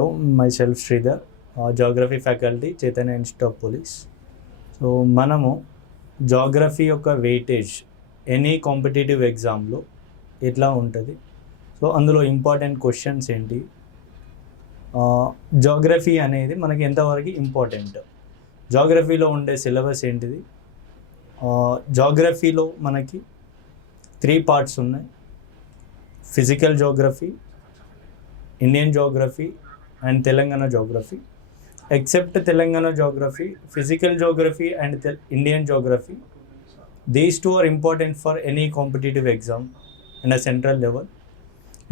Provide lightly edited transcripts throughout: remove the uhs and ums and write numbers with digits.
Hello, myself Sridhar, Geography faculty, Chaitanya Institute of Police. So మనము geography యొక్క weightage any competitive ఎగ్జామ్లో ఎట్లా ఉంటుంది, సో అందులో ఇంపార్టెంట్ క్వశ్చన్స్ ఏంటి, జాగ్రఫీ అనేది మనకి ఎంతవరకు ఇంపార్టెంట్, జాగ్రఫీలో ఉండే సిలబస్ ఏంటిది, జాగ్రఫీలో మనకి 3 పార్ట్స్ ఉన్నాయి: physical geography, Indian geography and Telangana geography. Except Telangana geography, physical geography and Indian geography, these two are important for any competitive exam in a central level.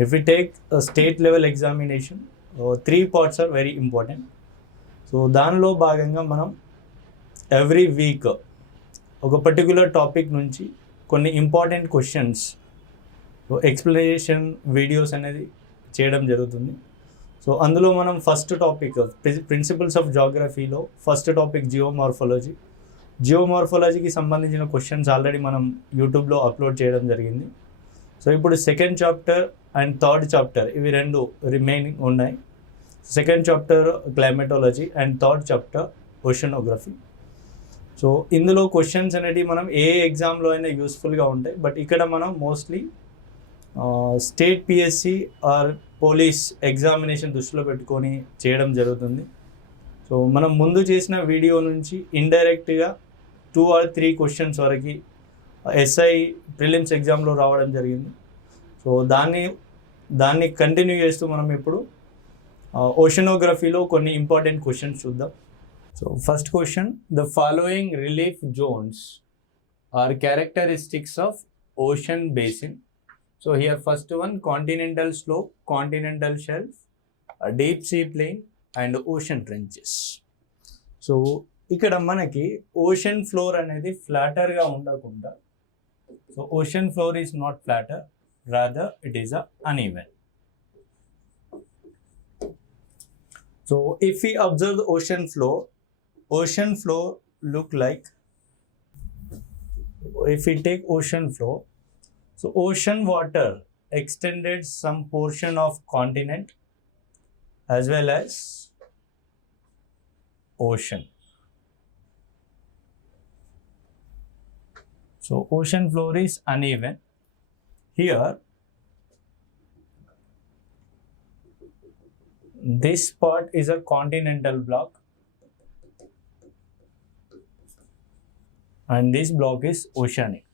If we take a state level examination, 3 parts are very important. So దానిలో భాగంగా మనం every week ఒక particular topic నుంచి కొన్ని important questions explanation videos అనేది చేయడం జరుగుతుంది. So అందులో మనం ఫస్ట్ టాపిక్ ప్రిన్సిపల్స్ ఆఫ్ జాగ్రఫీలో ఫస్ట్ టాపిక్ జియోమార్ఫాలజీకి సంబంధించిన క్వశ్చన్స్ ఆల్రెడీ మనం యూట్యూబ్లో అప్లోడ్ చేయడం జరిగింది. సో ఇప్పుడు second chapter and third chapter ఇవి 2 రిమైనింగ్ ఉన్నాయి. Second chapter climatology and third chapter oceanography. So ఇందులో క్వశ్చన్స్ అనేవి మనం ఏ ఎగ్జామ్లో అయినా యూస్ఫుల్గా ఉంటాయి, బట్ ఇక్కడ మనం mostly state PSC or police examination దృష్టిలో పెట్టుకొని చేయడం జరుగుతుంది. సో మనం ముందు చేసిన వీడియో నుంచి ఇండైరెక్ట్గా 2 or 3 క్వశ్చన్స్ వరకు ఎస్ఐ ప్రిలిమ్స్ ఎగ్జామ్లో రావడం జరిగింది. సో దాన్ని కంటిన్యూ చేస్తూ మనం ఇప్పుడు ఓషనోగ్రఫీలో కొన్ని ఇంపార్టెంట్ క్వశ్చన్స్ చూద్దాం. So first question: the following relief zones are characteristics of ocean basin. So here first one, continental slope, continental shelf, a deep sea plain and ocean trenches. So ఇక్కడ మనకి ocean floor అనేది ఫ్లాటర్గా ఉండకుండా, so ocean floor is not flatter, rather it is uneven. So if we observe the ocean floor look like, if we take ocean floor, so ocean water extended some portion of continent as well as ocean. So ocean floor is uneven. Here this part is a continental block and this block is oceanic.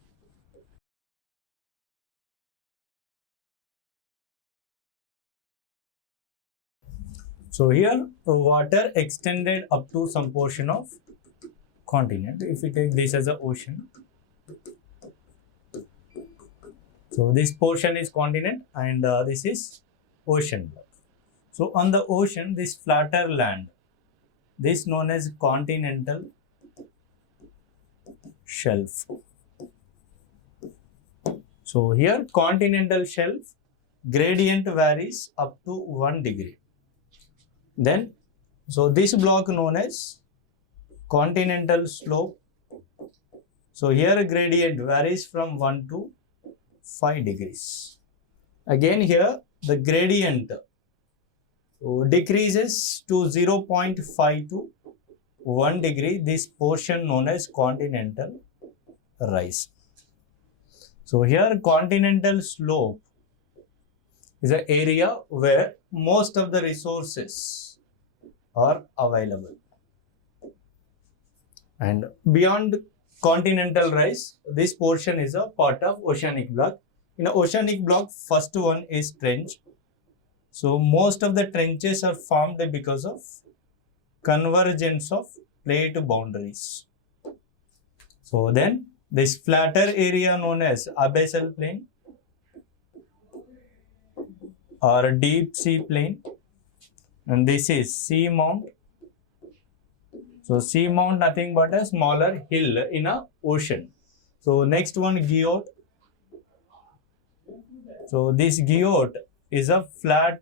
So here the water extended up to some portion of continent. If we take this as an ocean, so this portion is continent and this is ocean block. So on the ocean, this flatter land, this known as continental shelf. So here continental shelf gradient varies up to 1 degree. Then, so this block known as continental slope. So here gradient varies from 1 to 5 degrees. Again here the gradient decreases to 0.5 to 1 degree. This portion known as continental rise. So here continental slope is an area where most of the resources are available, and beyond continental rise, this portion is a part of oceanic block. In an oceanic block, first one is trench. So most of the trenches are formed because of convergence of plate boundaries. So then this flatter area known as abyssal plain or deep sea plain, and this is sea mount. So sea mount nothing but a smaller hill in a ocean. So next one, guyot. So this guyot is a flat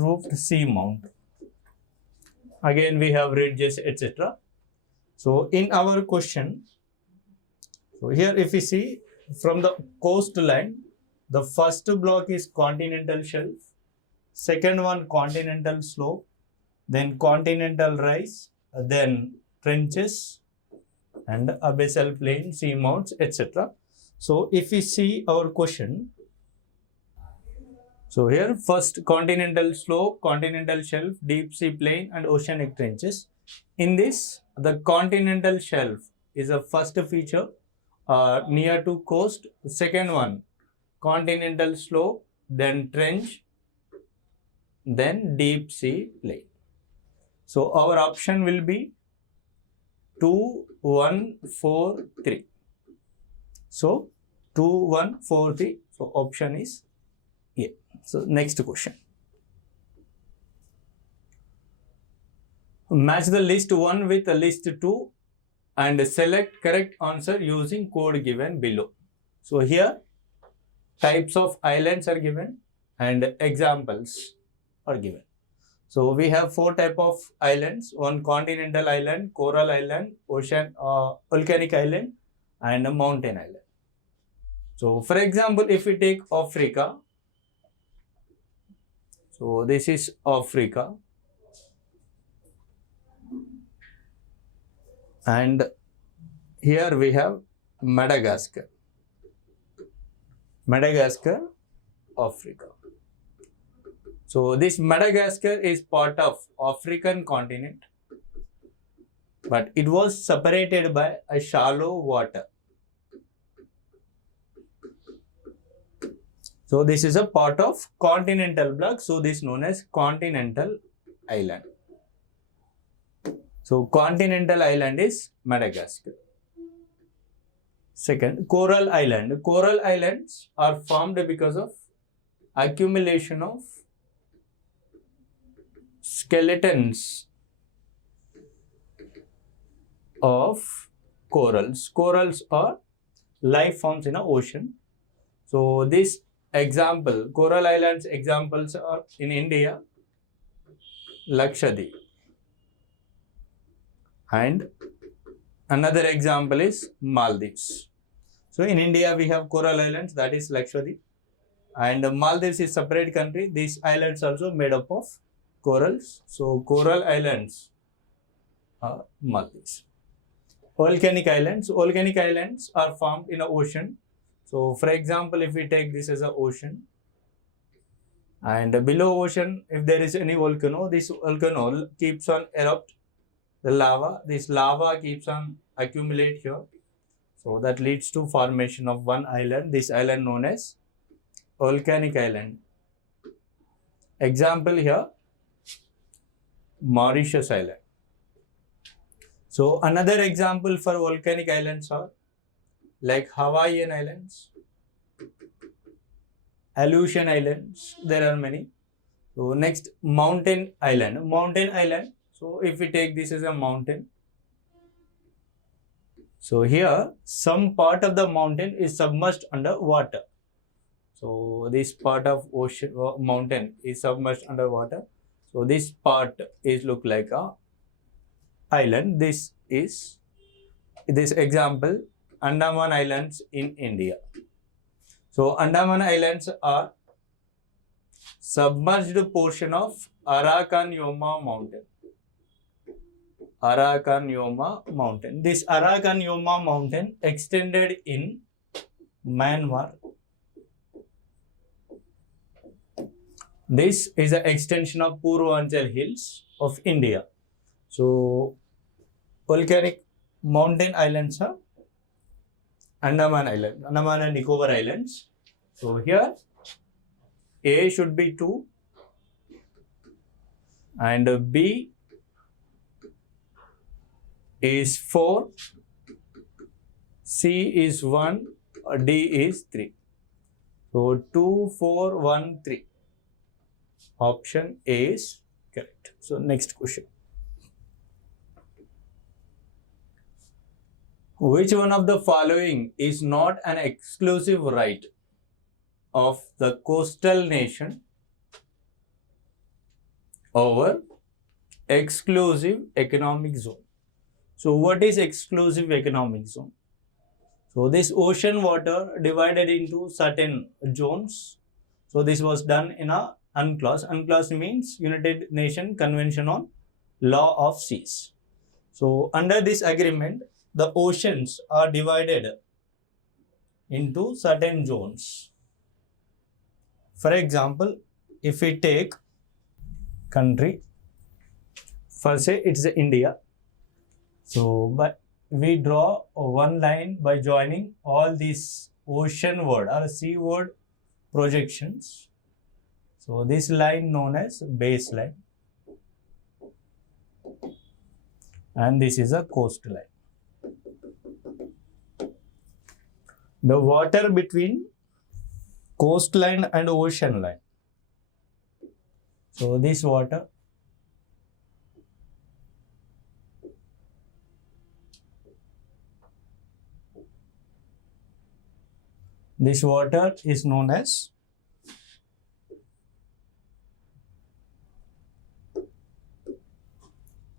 roofed sea mount. Again we have ridges etc. So in our question, so here if we see from the coastline, the first block is continental shelf, second one continental slope, then continental rise, then trenches and abyssal plain, seamounts, etc. So if we see our question, so here first continental slope, continental shelf, deep sea plain and oceanic trenches. In this, the continental shelf is a first feature near to coast. The second one, continental slope, then trench, then deep sea plain. So our option will be 2, 1, 4, 3. So 2, 1, 4, 3. So option is A. So next question. Match the list 1 with the list 2 and select correct answer using code given below. So here types of islands are given and examples are given. So we have 4 type of islands: one continental island, coral island, ocean volcanic island and a mountain island. So for example, if we take Africa, so this is Africa and here we have Madagascar, Africa. So this Madagascar is part of African continent, but it was separated by a shallow water. So this is a part of continental block. So this is known as continental island. So continental island is Madagascar. Second, coral island. Coral islands are formed because of accumulation of skeletons of corals. Corals are life forms in the ocean. So this example, coral islands examples are in India, Lakshadweep, and another example is Maldives. So in India we have coral islands, that is Lakshadweep, and Maldives is separate country. These islands also made up of corals. So coral islands are Maldives. Volcanic islands are formed in the ocean. So for example, if we take this as an ocean and below ocean, if there is any volcano, this volcano keeps on erupt the lava. This lava keeps on accumulate here. So that leads to formation of one island. This island known as volcanic island. Example here, Mauritius Island. So another example for volcanic islands are like Hawaiian Islands, Aleutian Islands, there are many. So next, mountain island. Mountain island, so if we take this as a mountain, so here some part of the mountain is submerged under water. So this part of ocean mountain is submerged under water. So this part is look like a island. This is this example, Andaman Islands in India. So Andaman Islands are submerged portion of Arakan-Yoma mountain. Arakan-Yoma mountain. This Arakan-Yoma mountain extended in Myanmar. This is an extension of Purvanchal Hills of India. So volcanic mountain islands are Andaman Island, Andaman and Nicobar Islands. So here A should be 2 and B is 4, C is 1, D is 3. So 2, 4, 1, 3. Option A is correct. So next question. Which one of the following is not an exclusive right of the coastal nation over exclusive economic zone? So what is exclusive economic zone? So this ocean water divided into certain zones. So this was done in a UNCLOS. UNCLOS means United Nations Convention on Law of Seas. So under this agreement, the oceans are divided into certain zones. For example, if we take country, first say it's India. So but we draw one line by joining all these oceanward or seaward projections. So this line known as baseline, and this is a coastline. The water between coastline and ocean line. So this water is known as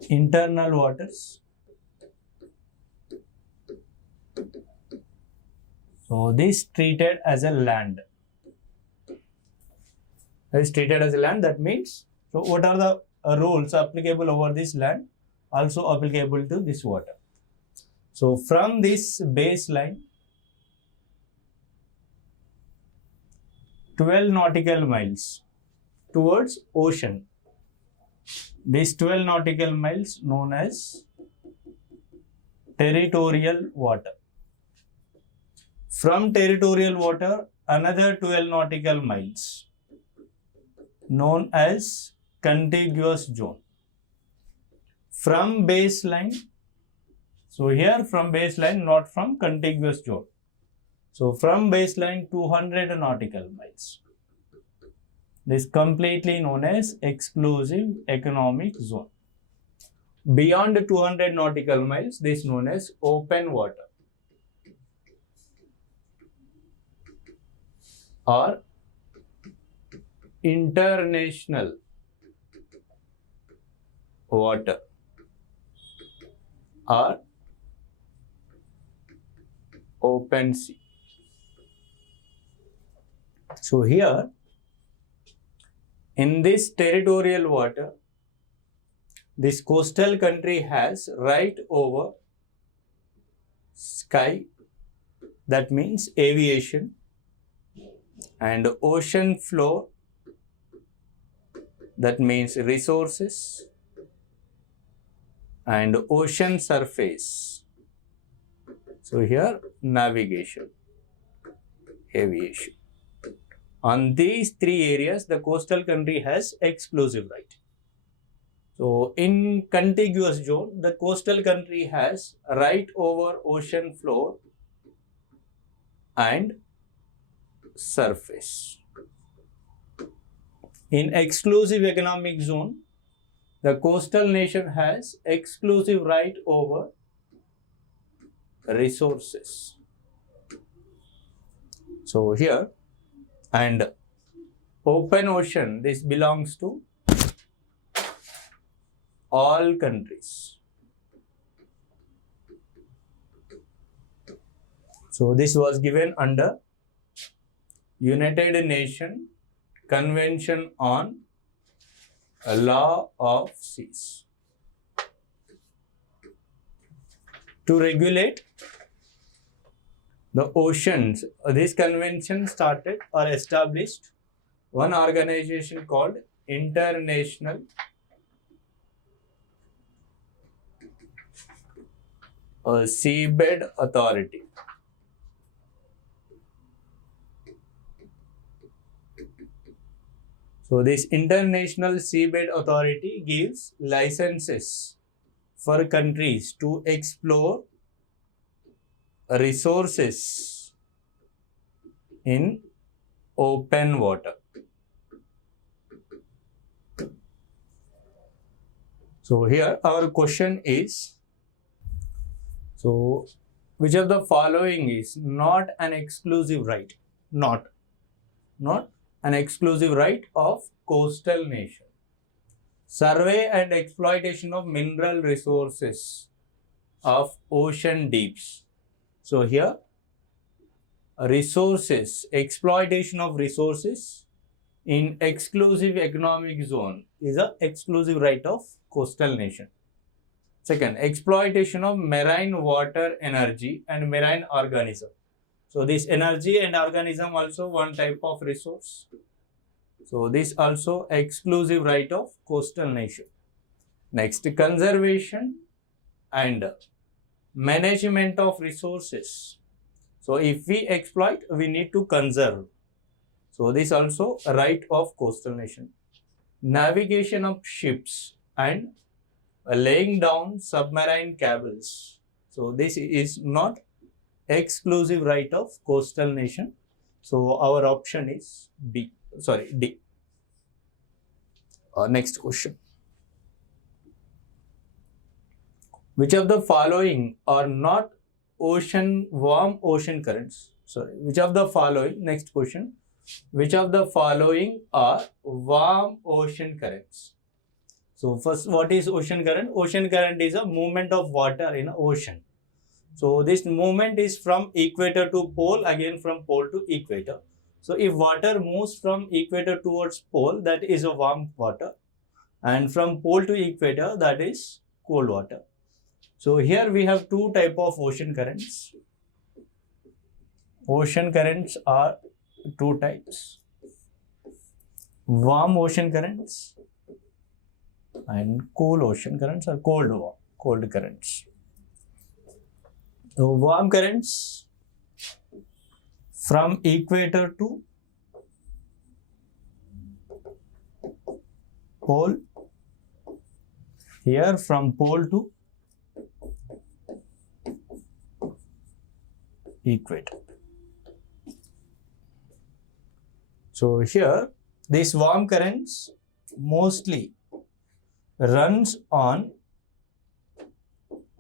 internal waters. So this treated as a land. That means, so what are the rules applicable over this land? Also applicable to this water. So from this baseline, 12 nautical miles towards ocean. These 12 nautical miles known as territorial water. From territorial water, another 12 nautical miles known as contiguous zone. From baseline, so here from baseline, not from contiguous zone. So from baseline, 200 nautical miles. This is completely known as exclusive economic zone. Beyond 200 nautical miles, this is known as open water or international water or open sea. So here in this territorial water, this coastal country has right over sky, that means aviation, and ocean floor, that means resources, and ocean surface. So here navigation, aviation. On these three areas, the coastal country has exclusive right. So in contiguous zone, the coastal country has right over ocean floor and surface. In exclusive economic zone, the coastal nation has exclusive right over resources. So here, and open ocean, this belongs to all countries. So this was given under United Nations Convention on Law of Seas. To regulate the oceans, this convention started or established one organization called International Seabed Authority. So this International Seabed Authority gives licenses for countries to explore resources in open water. So here our question is, so which of the following is not an exclusive right? Not an exclusive right of coastal nation. Survey and exploitation of mineral resources of ocean deeps. So here resources, exploitation of resources in exclusive economic zone is a exclusive right of coastal nation. Second, exploitation of marine water energy and marine organism. So this energy and organism also one type of resource. So this also exclusive right of coastal nation. Next, conservation and management of resources. So if we exploit, we need to conserve. So this also a right of coastal nation. Navigation of ships and laying down submarine cables. So this is not exclusive right of coastal nation. So our option is D. Next question. Which of the following are not warm ocean currents? Which of the following, next question. Which of the following are warm ocean currents? So first, what is ocean current? Ocean current is a movement of water in the ocean. So this movement is from equator to pole, again from pole to equator. So if water moves from equator towards pole, that is a warm water, and from pole to equator, that is cold water. So here we have two type of ocean currents. Ocean currents are two types: warm ocean currents and cool ocean currents, or cold currents. So warm currents from equator to pole, here from pole to equator. So here these warm currents mostly runs on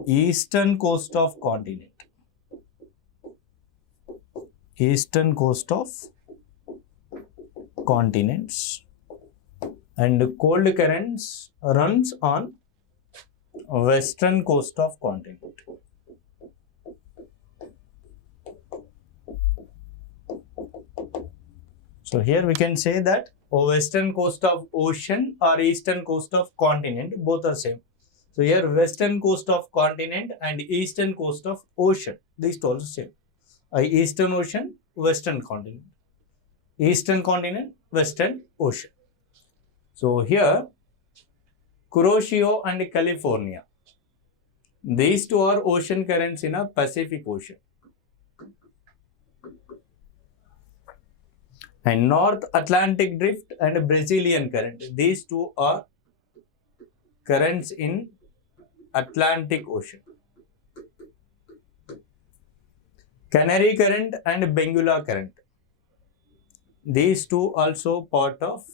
eastern coast of continent. Eastern coast of continents, and cold currents runs on western coast of continent. So here we can say that western coast of ocean or eastern coast of continent, both are same. So here western coast of continent and eastern coast of ocean, these two also same. Eastern ocean, western continent. Eastern continent, western ocean. So here Corrosio and California, these two are ocean currents in a Pacific Ocean. And North Atlantic Drift and Brazilian Current, these two are currents in Atlantic Ocean. Canary Current and Benguela Current, these two also part of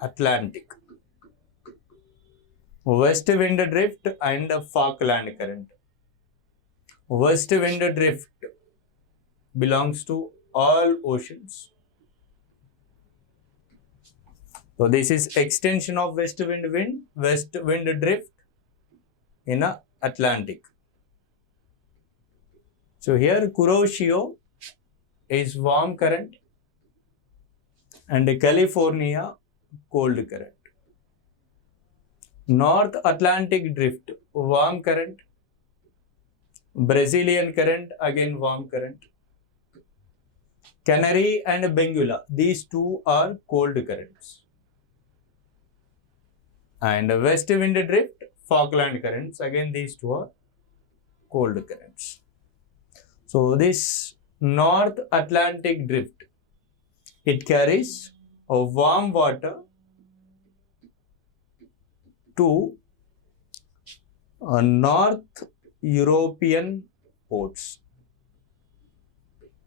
Atlantic. West Wind Drift and Falkland Current. West Wind Drift belongs to all oceans. So this is extension of west wind drift in a Atlantic. So here Corrosio is warm current and California cold current. North Atlantic Drift, warm current. Brazilian Current, again warm current. Canary and Benguela, these two are cold currents. And West Wind Drift, Falkland Currents, again these two are cold currents. So this North Atlantic Drift, it carries a warm water to North European ports,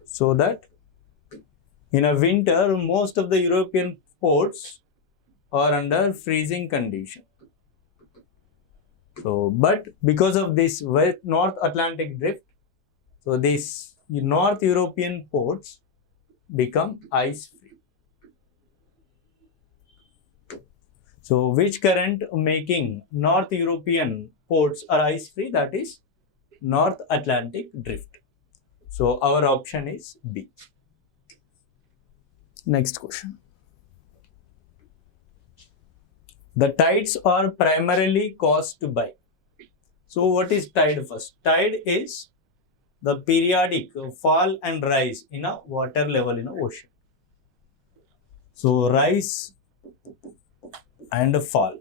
so that in a winter most of the European ports are under freezing condition. So but because of this North Atlantic Drift, so these North European ports become ice free. So which current making North European ports are ice free? That is North Atlantic Drift. So our option is B. Next question. The tides are primarily caused by. So what is tide first? Tide is the periodic fall and rise in a water level in a ocean. So rise and fall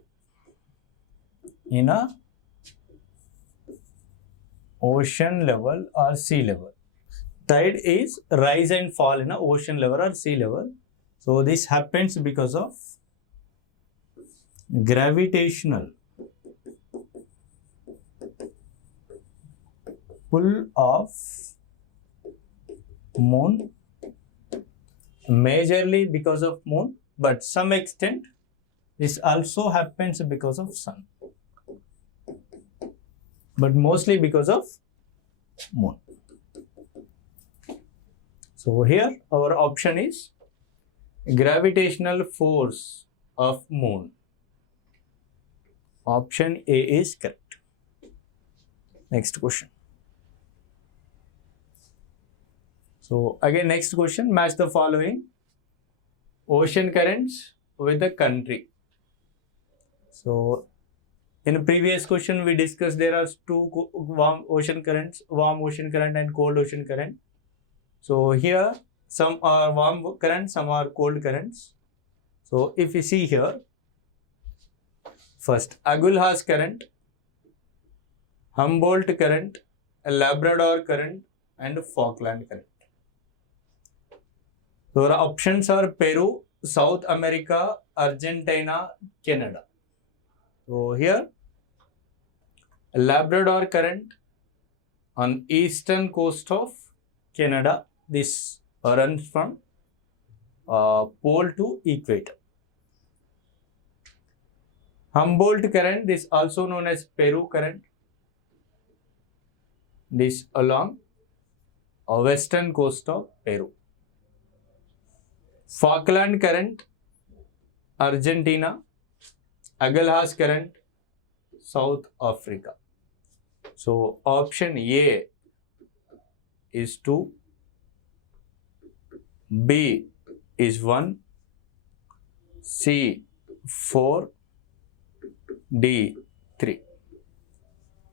in a ocean level or sea level. Tide is rise and fall in a ocean level or sea level. So this happens because of gravitational pull of moon, majorly because of moon, but some extent this also happens because of sun, but mostly because of moon. So here our option is gravitational force of moon. Option A is correct. Next question. So again, next question, match the following ocean currents with the country. So in the previous question we discussed there are two warm ocean currents and cold ocean current. So here some are warm currents, some are cold currents. So if you see here, first Agulhas current, Humboldt current, Labrador current and Falkland current. So the options are Peru, South America, Argentina, Canada. So here Labrador current on eastern coast of Canada. This runs from pole to equator. Humboldt current is also known as Peru current. This along western coast of Peru. Falkland current, Argentina. Agulhas current, South Africa. So option A is 2, B is 1, C 4, D 3.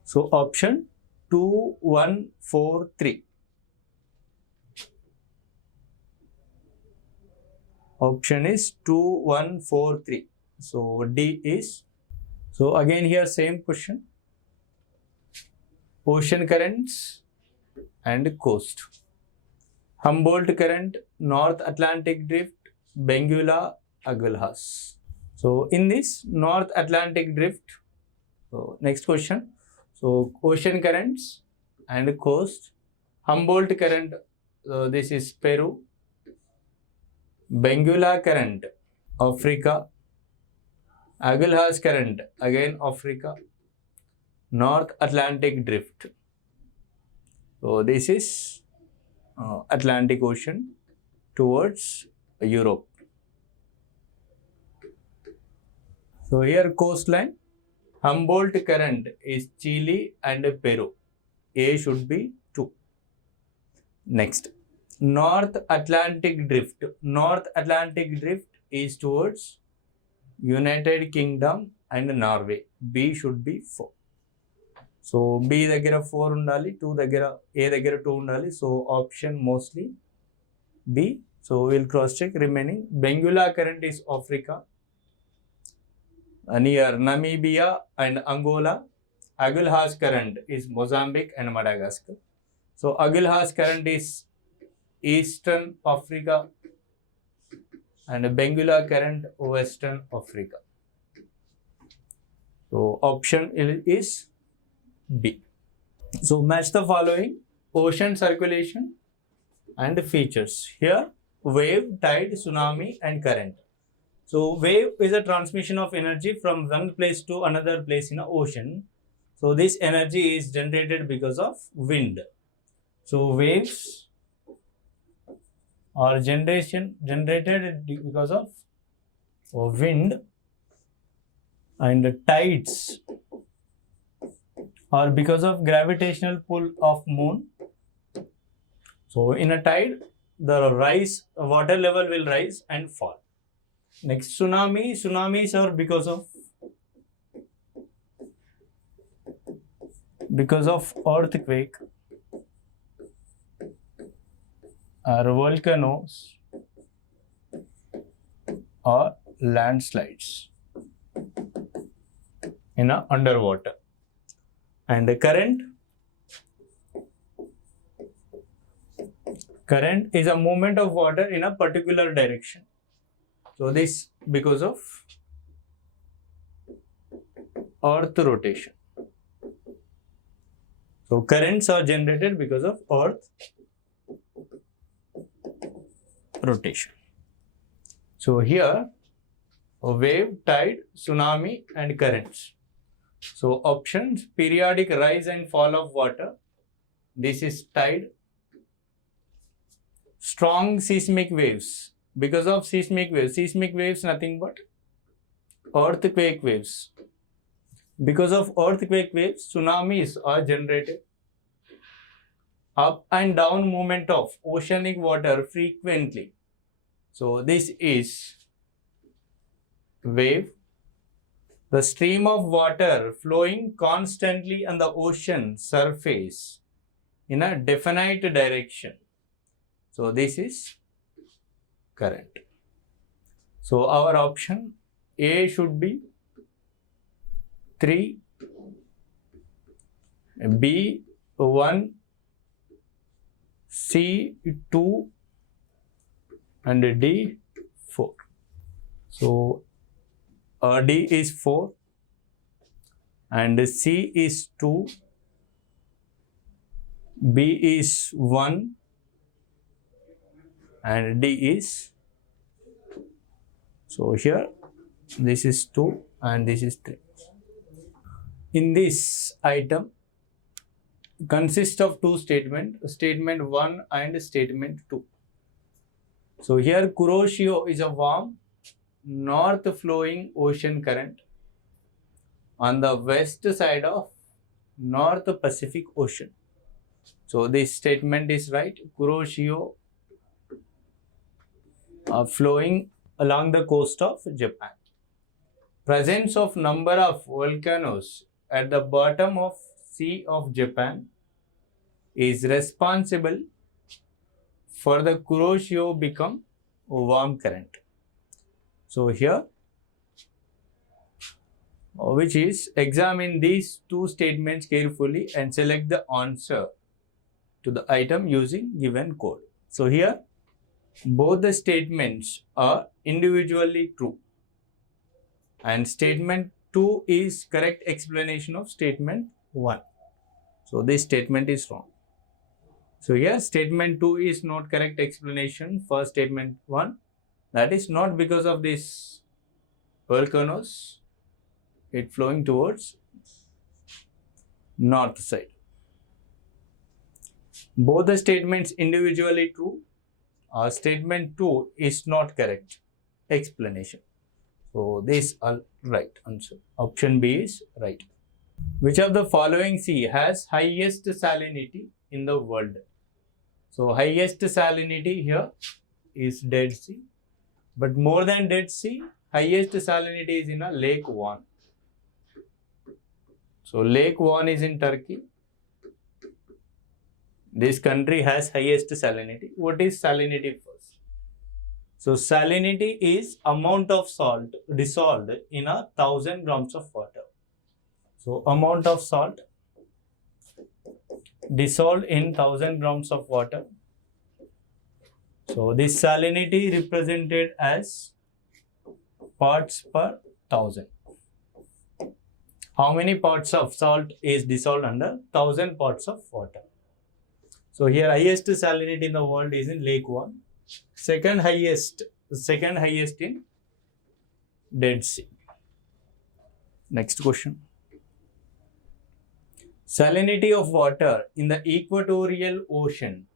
So option 2, 1, 4, 3. Option is 2, 1, 4, 3. So D is. So again here same question. Ocean currents and coast. Humboldt current, North Atlantic drift, Benguela, Agulhas. So in this North Atlantic drift, so next question. So ocean currents and coast. Humboldt current, this is Peru. Benguela current, Africa. Agulhas current, again Africa. North Atlantic drift. So this is Atlantic Ocean towards Europe. So here coastline, Humboldt current is Chile and Peru. A should be 2. Next, North Atlantic drift. North Atlantic drift is towards United Kingdom and Norway. B should be 4. So B దగ్గర 4 ఉండాలి, 2 దగ్గర A దగ్గర 2 ఉండాలి. So option mostly B. So we'll cross check remaining. Benguela current is Africa near Namibia and Angola. Agulhas current is Mozambique and Madagascar. So Agulhas current is Eastern Africa and Benguela current Western Africa. So option is B. So match the following ocean circulation and features. Here wave, tide, tsunami and current. So wave is a transmission of energy from one place to another place in the ocean. So this energy is generated because of wind. So waves are generated because of wind, and tides are because of gravitational pull of moon. So in a tide, the water level will rise and fall. Next, tsunamis are because of because of earthquake or volcanoes or landslides in a underwater. And the current is a movement of water in a particular direction. So this because of earth rotation. So currents are generated because of earth rotation. So here a wave, tide, tsunami and currents. So options: periodic rise and fall of water. This is tide. Strong seismic waves. Because of seismic waves nothing but earthquake waves. Because of earthquake waves, tsunamis are generated. Up and down movement of oceanic water frequently. So this is wave. The stream of water flowing constantly on the ocean surface in a definite direction. So this is current. So our option A should be 3, B 1, C 2 and D 4. So D is 4 and C is 2, B is 1 and D is, so here this is 2 and this is 3. In this item consists of two statements, statement 1 and statement 2. So here Corrosio is a warm north flowing ocean current on the west side of North Pacific Ocean. So this statement is right. Corrosio flowing along the coast of Japan. Presence of number of volcanoes at the bottom of Sea of Japan is responsible for the Corrosio become warm current. So here, which is examine these two statements carefully and select the answer to the item using given code. So here, both the statements are individually true and statement 2 is correct explanation of statement 1. So this statement is wrong. So here statement 2 is not correct explanation for statement 1. That is not because of this volcanoes, it flowing towards north side. Both the statements individually true. Statement 2 is not correct explanation. So this are right answer. Option B is right. Which of the following sea has highest salinity in the world? So highest salinity here is Dead Sea. But more than Dead Sea, highest salinity is in a Lake Van. So Lake Van is in Turkey. This country has highest salinity. What is salinity first? So salinity is amount of salt dissolved in 1,000 grams of water. So amount of salt dissolved in 1,000 grams of water. So this salinity represented as parts per 1,000. How many parts of salt is dissolved under 1,000 parts of water? So here highest salinity in the world is in Lake Van. Second highest in Dead Sea. Next question. Salinity of water in the equatorial ocean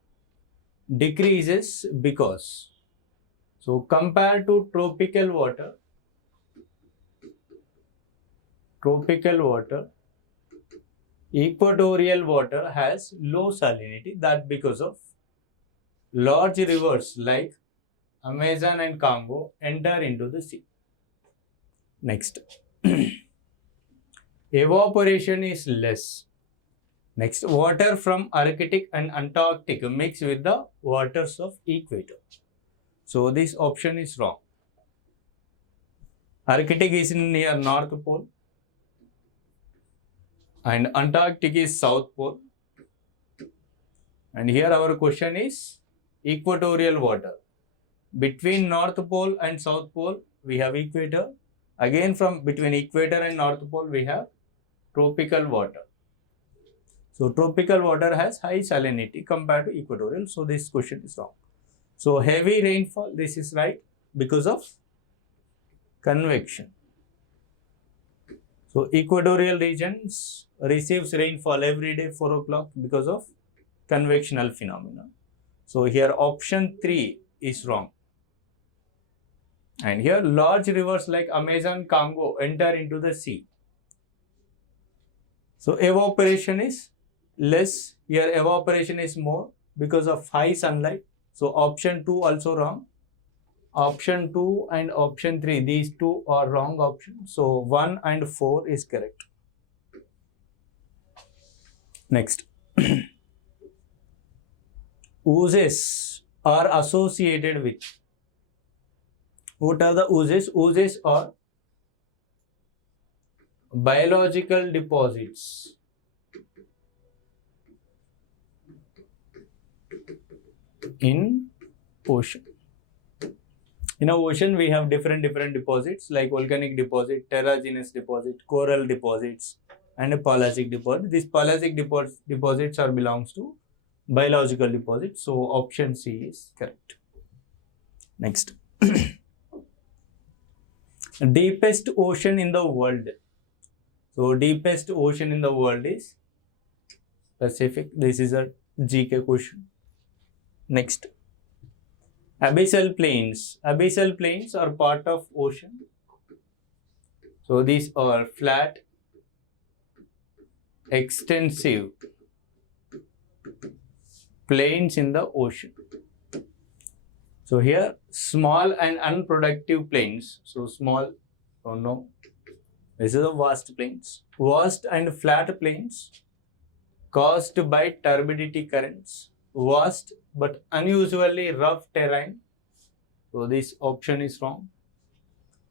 decreases because, so compared to tropical water, equatorial water has low salinity. That because of large rivers like Amazon and Congo enter into the sea. Next. Evaporation is less Next, water from Arctic and Antarctic mix with the waters of equator. So this option is wrong. Arctic is near North Pole and Antarctic is South Pole. And here our question is equatorial water. Between North Pole and South Pole, we have equator. Again, from between equator and North Pole, we have tropical water. So tropical water has high salinity compared to equatorial. So this question is wrong. So heavy rainfall, this is right because of convection. So equatorial regions receives rainfall every day 4 o'clock because of convectional phenomena. So here option 3 is wrong. And here large rivers like Amazon, Congo enter into the sea. So evaporation is less, here evaporation is more because of high sunlight. So option 2 also wrong. Option 2 and option 3, these two are wrong options. So 1 and 4 is correct. Next. Oozes are associated with. What are the oozes? Oozes are biological deposits in ocean. In our ocean, we have different deposits like volcanic deposit, terragenous deposit, coral deposits, and a pelagic deposit. These pelagic deposits are belongs to biological deposits. So option C is correct. Next. Deepest ocean in the world. So deepest ocean in the world is Pacific. This is a GK question. Next. Abyssal plains. Abyssal plains are part of ocean. So these are flat, extensive plains in the ocean. So here small and unproductive plains. So small, oh no, this is a vast plains. Vast and flat plains caused by turbidity currents. Vast but unusually rough terrain. So this option is wrong.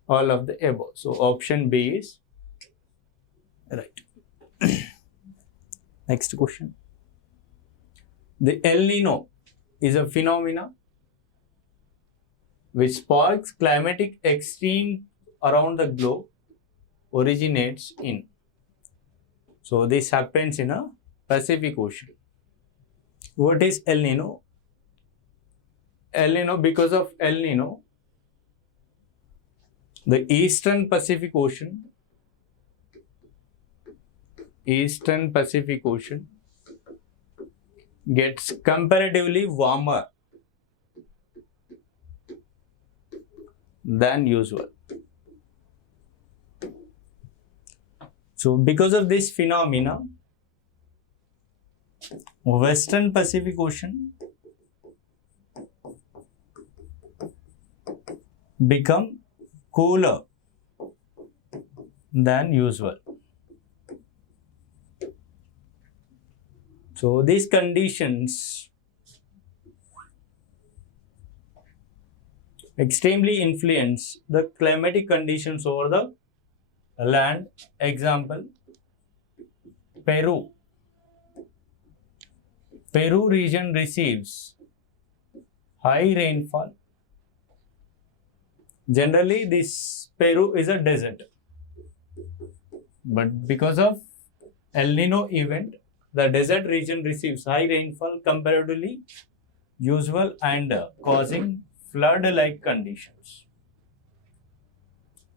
All of the above. So option B is right. Next question. The El Nino is a phenomena which sparks climatic extreme around the globe, originates in. So this happens in a Pacific Ocean. What is El Nino? El Nino, because of El Nino, the Eastern Pacific Ocean gets comparatively warmer than usual. So because of this phenomena, Western Pacific Ocean become cooler than usual. So these conditions extremely influence the climatic conditions over the land. Example, Peru. Peru region receives high rainfall. Generally, this Peru is a desert. But because of El Nino event, the desert region receives high rainfall comparatively usual and causing flood-like conditions.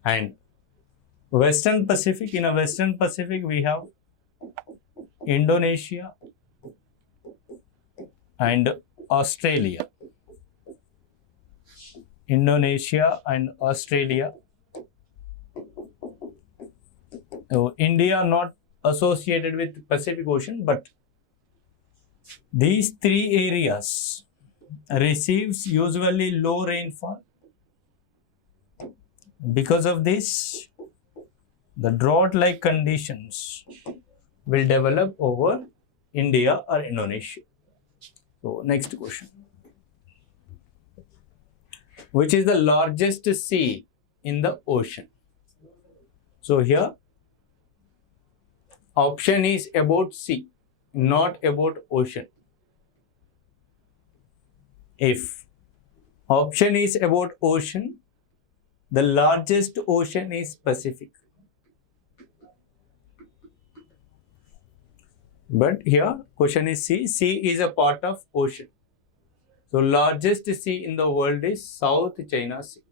And Western Pacific, in a Western Pacific, we have Indonesia and Australia. Indonesia and Australia. So India not associated with Pacific Ocean, but these three areas receives usually low rainfall. Because of this, the drought-like conditions will develop over India or Indonesia. So next question. Which is the largest sea in the ocean? So here option is about sea, not about ocean. If option is about ocean, the largest ocean is Pacific. But here question is sea. Sea is a part of ocean. So largest sea in the world is South China Sea.